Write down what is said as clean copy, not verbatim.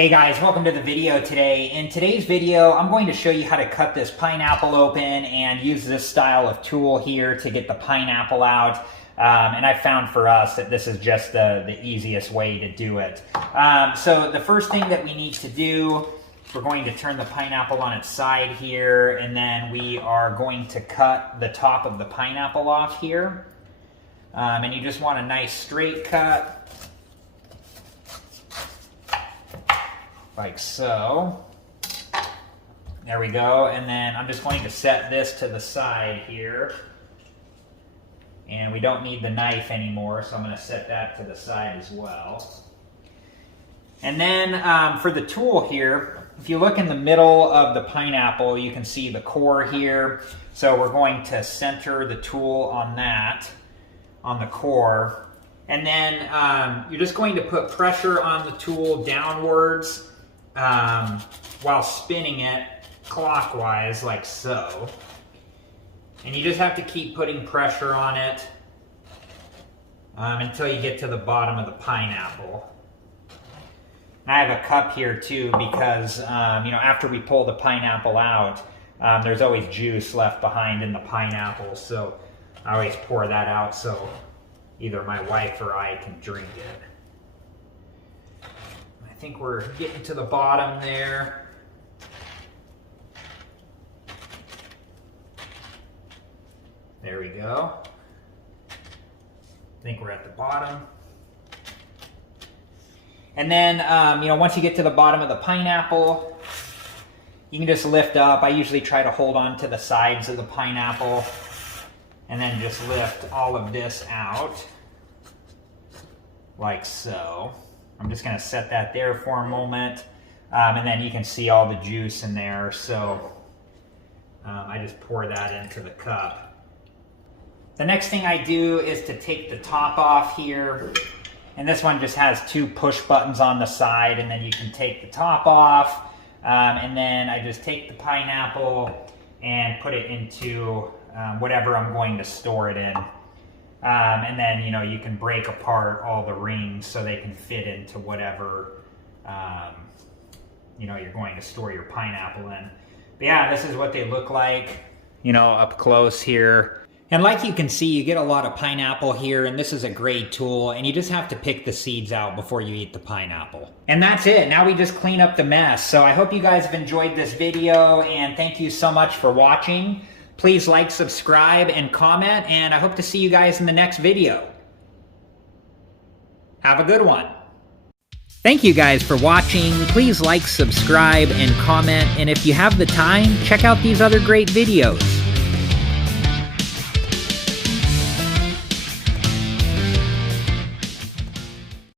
Hey guys, welcome to the video today. In today's video, I'm going to show you how to cut this pineapple open and use this style of tool here to get the pineapple out. And I found for us that this is just the easiest way to do it. So the first thing that we need to do, we're going to turn the pineapple on its side here, and then we are going to cut the top of the pineapple off here. And you just want a nice straight cut. Like so. There we go. And then I'm just going to set this to the side here. And we don't need the knife anymore, so I'm going to set that to the side as well. And then for the tool here, if you look in the middle of the pineapple, you can see the core here. So we're going to center the tool on that, on the core. And then you're just going to put pressure on the tool downwards while spinning it clockwise, like so. And you just have to keep putting pressure on it until you get to the bottom of the pineapple. And I have a cup here too because after we pull the pineapple out, there's always juice left behind in the pineapple, so I always pour that out so either my wife or I can drink it. I think we're getting to the bottom there. There we go. I think we're at the bottom. And then, once you get to the bottom of the pineapple, you can just lift up. I usually try to hold on to the sides of the pineapple and then just lift all of this out, like so. I'm just going to set that there for a moment, and then you can see all the juice in there, so I just pour that into the cup. The next thing I do is to take the top off here, and this one just has two push buttons on the side, and then you can take the top off, and then I just take the pineapple and put it into whatever I'm going to store it in. And then, you can break apart all the rings so they can fit into whatever, you're going to store your pineapple in. But yeah, this is what they look like, up close here. And like you can see, you get a lot of pineapple here, and this is a great tool, and you just have to pick the seeds out before you eat the pineapple. And that's it. Now we just clean up the mess. So I hope you guys have enjoyed this video, and thank you so much for watching. Please like, subscribe, and comment, and I hope to see you guys in the next video. Have a good one. Thank you guys for watching. Please like, subscribe, and comment, and if you have the time, check out these other great videos.